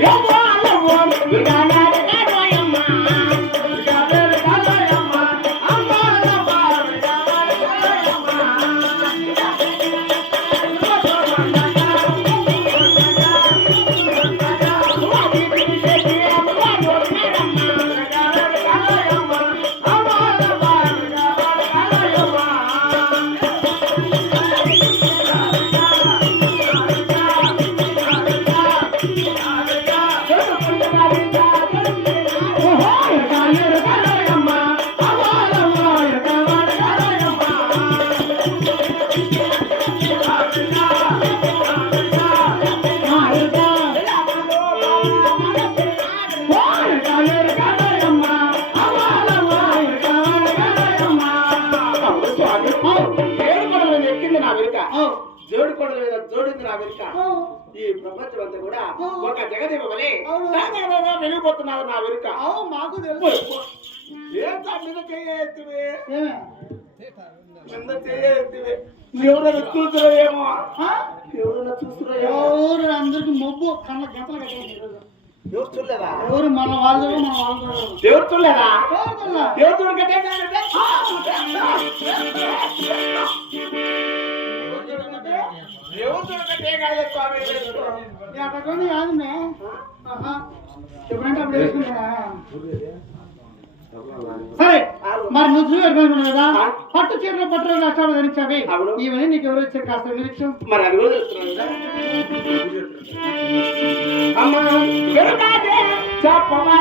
要不要我们。一 మీద చేయత్తివి ఏమే? కింద చేయత్తివి ఎవరైనా చూస్తున్నారేమో? ఆ? ఎవరైనా చూస్తున్నారేమో? ఎవరు అందరికి మొబ్బు కళ్ళ గంటలు ఈరోజు. ఎవరు చూడలేదా? ఎవరు మన వాళ్ళు మన వాళ్ళు ఎవరు చూడలేదా? ఎవరు తెల్లా? ఎవరు చూడకంటే ఎవరు చూడకంటే? కాదు స్వామి. ఎప్పుడంటే అప్పుడు వేసుకుంటా సరే మరి నువ్వు చూపెట్టుకున్నావు కదా పట్టు చీరలు పట్టు రాష్ట్రాలు ధరించావి. ఇవన్నీ నీకు ఎవరు ఇచ్చారు? కాస్త వినిచ్చు మరి అది కూడా చెప్పమా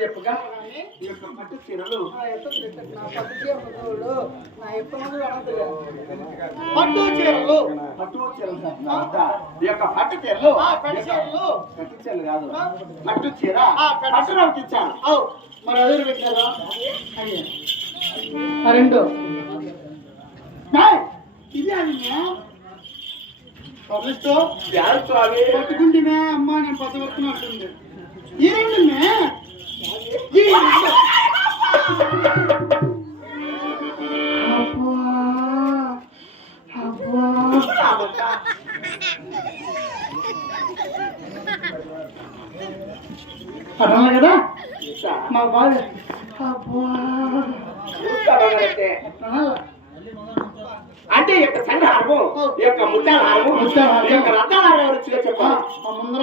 చెప్పగా ఈ యొక్క పట్టు చీరలు. పట్టు చీరలు. పట్టు చీరలు. ఈ యొక్క పట్టు చీరలు. ఆ, పట్టు చీరలు. పట్టు చీరలు కాదు. పట్టు చీర. ఆ, పట్టు రంగు ఇచ్చాను. అవు మరి ఎదురు పెట్టారా రెండు. నాయ్, ఇది అది స్వామి. పట్టుకుంటేనే అమ్మా నేను పది వరకు అంటుంది ఈ రెండు అర్థం కదా మా బాధ? అంటే యొక్క సంఘారము ఈ యొక్క ముత్యాల హారము ముత్యాల హారము. యొక్క హారం ఎవరు చెప్పాలి ముందర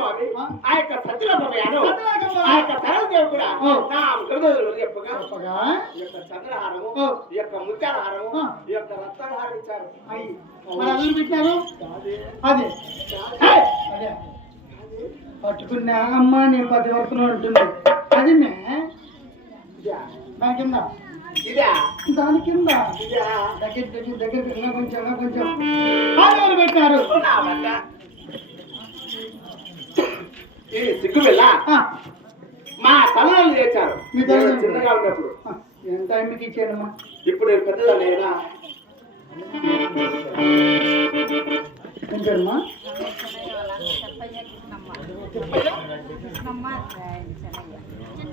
స్వామి ఆ యొక్క సత్యలోకం యాదవ్ ఆ యొక్క తరదేవి కూడా నా అంతర్గతులు చెప్పగా ఈ యొక్క చంద్రహారం ఈ యొక్క ముత్యాలహారం ఈ యొక్క రత్నహారం ఇచ్చారు. పెట్టారు? అదే. అదే పట్టుకున్నా అమ్మా నేను పది వరకు ఉంటుంది అది నా కింద. దాని కింద. దగ్గర దగ్గర దగ్గర కొంచెం కొంచెం. పెట్టారు. ఇది సిగ్గు వెళ్ళ మా తల్లిదండ్రులు చేశారు. చిన్నగా ఉన్నప్పుడు. ఎంత టైంకి ఇచ్చానమ్మా ఇప్పుడు నేను పెద్దదానైనా ఏం పేరమ్మా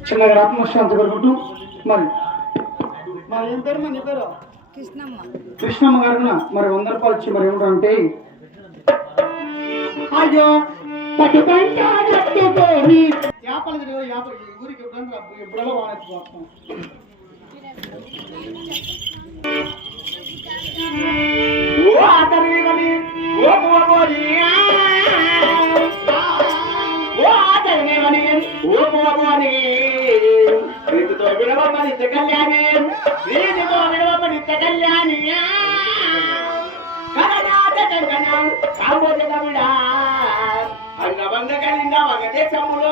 చిన్నగా ఆత్మశాంతి కలుగుతూ మరి. మరి ఏం పేరు మరి నీ పేరు? కృష్ణమ్మ. కృష్ణమ్మ గారు మరి వంద రూపాయలు ఇచ్చి మరి ఏమిటంటే అయ్యో పట్టు పంట కట్టుకొని చేపలు తిరిగి యాప ఈ ఊరికి ఎప్పుడన్నా ఎప్పుడో వానొచ్చి వస్తాం ఓ ఆదరణి ఓ పోబోని ఓ ఆదరణి ఓ పోబోని ప్రీతితో విడవమని కళ్యాణి ప్రీతితో విడవమని కళ్యాణి కరణాట కంకణం కాంబోజ కవిడ అంగవంగ కలింగ వంగదేశములు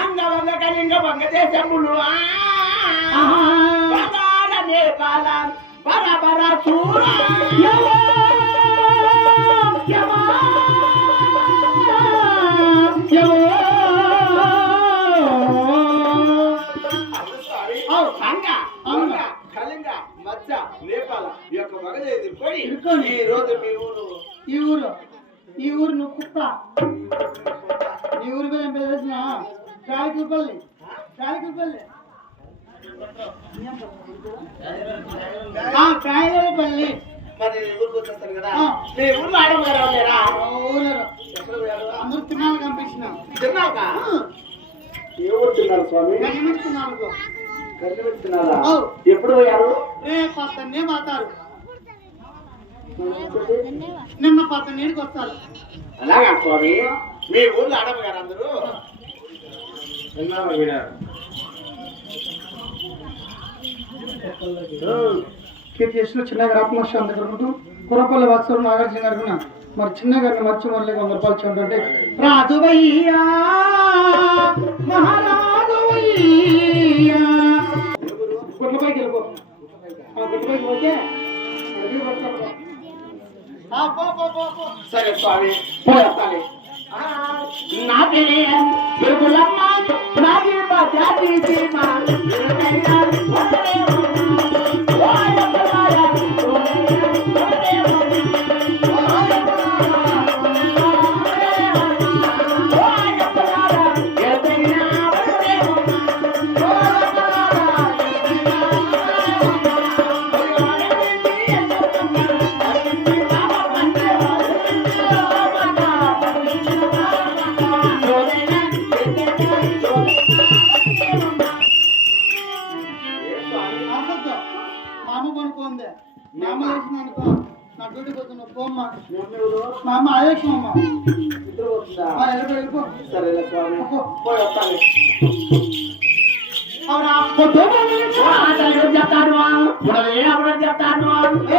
అంగవంగ కలింగ వంగదేశములు బగార నేపాల బర బర చూడ నేపాల ఈ యొక్క ఎదుర్కొని. ఈ రోజు మీ ఊరు ఈ ఊరు. ఈ ఊరు నువ్వు కుక్క ఈ ఊరు ఏం పేరు తెలిసిన కాలికూపల్లి కాలికూపల్లి కాయలపల్లి మరి ఊరికి వచ్చేస్తాను కదా. ఆ. మీ ఊర్లో ఆడమగారు లేరా ఊరు ఎక్కడ పోయారు అందరూ తిన్నాను కనిపించిన. తిన్నాక ఏ ఊరు తిన్నారు స్వామి? కనిపించినాను కళ్ళు పెడుతున్నారా ఓ. ఎప్పుడు పోయారు? రేపు అతన్నే మాతారు. నిన్న పద్దెనిమిదికి వస్తారు. అలాగా స్వామి? మీ ఊర్లో ఆడమగారు అందరూ? కీర్తిలో చిన్నగా ఆత్మశాంతి కలుగుతూ కురపల్లి వాత్సవం నాగార్జున గారు కూడా మరి చిన్న గారిని మర్చి మరలే వంద రూపాయలు చూడంటే రాజు వయ్యా మహారాజు వయ్యా. గుట్లపైకి వెళ్ళిపో. పోతే సరే స్వామి. పోయేస్తాను నా పేరే దీప జాతి సీమ అవునా? చెప్తాను అప్పుడు చెప్తాను చెప్తాను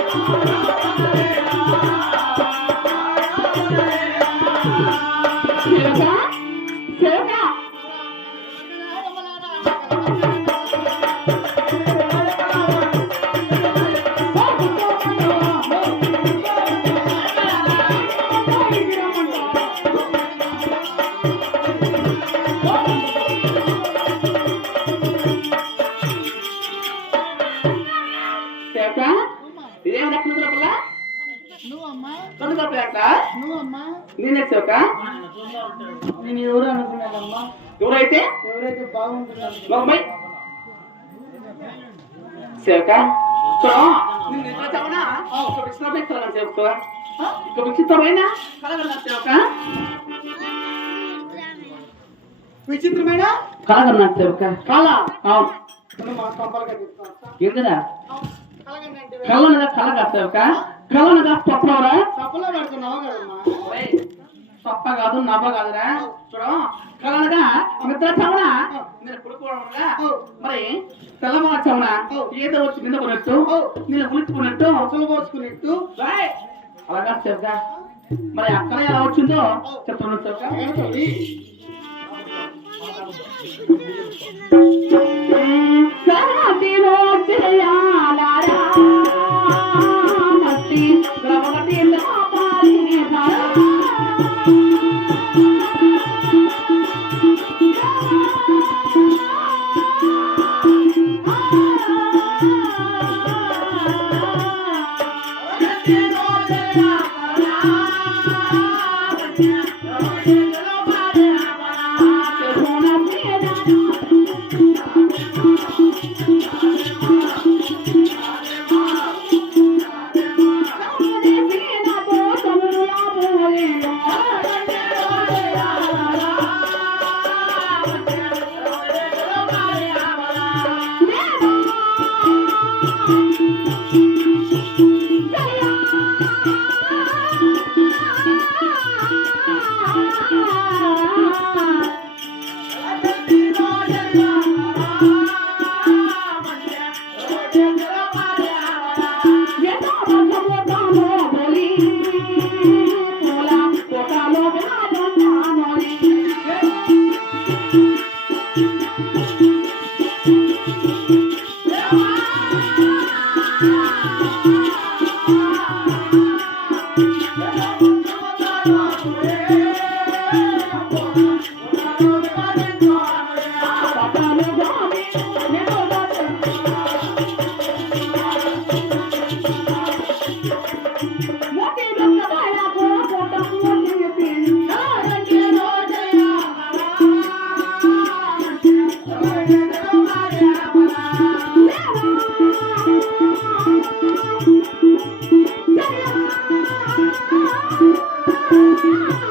కప్పలేక నువ్వమ్మా నేనే శివక నేను ఎవరు అనుకున్నానమ్మా? ఎవరైతే? ఎవరైతే బాగుంటున్నారు. చూడు నేను నిద్ర చావనా ఒక విషయం పెట్టాలని శివక ఒక విచిత్రమైన శివక విచిత్రమైన? కలగల శివక కళ? అవును. మా కంపల్గా చెప్తా పెడుతున్నావు కదమ్మా? తప్ప కాదు నవ్వ కాదురా. చూడు కలనగా నిద్ర చావనా? నేను పడుకోవడంగా మరి తెల్లవారు చావనా? ఏదో వచ్చి మీద కొనట్టు నేను ఉలిచుకున్నట్టు రాయ్. అలాగా చెప్తా మరి అక్కడ ఎలా వచ్చిందో చెప్తా thank you Thank you.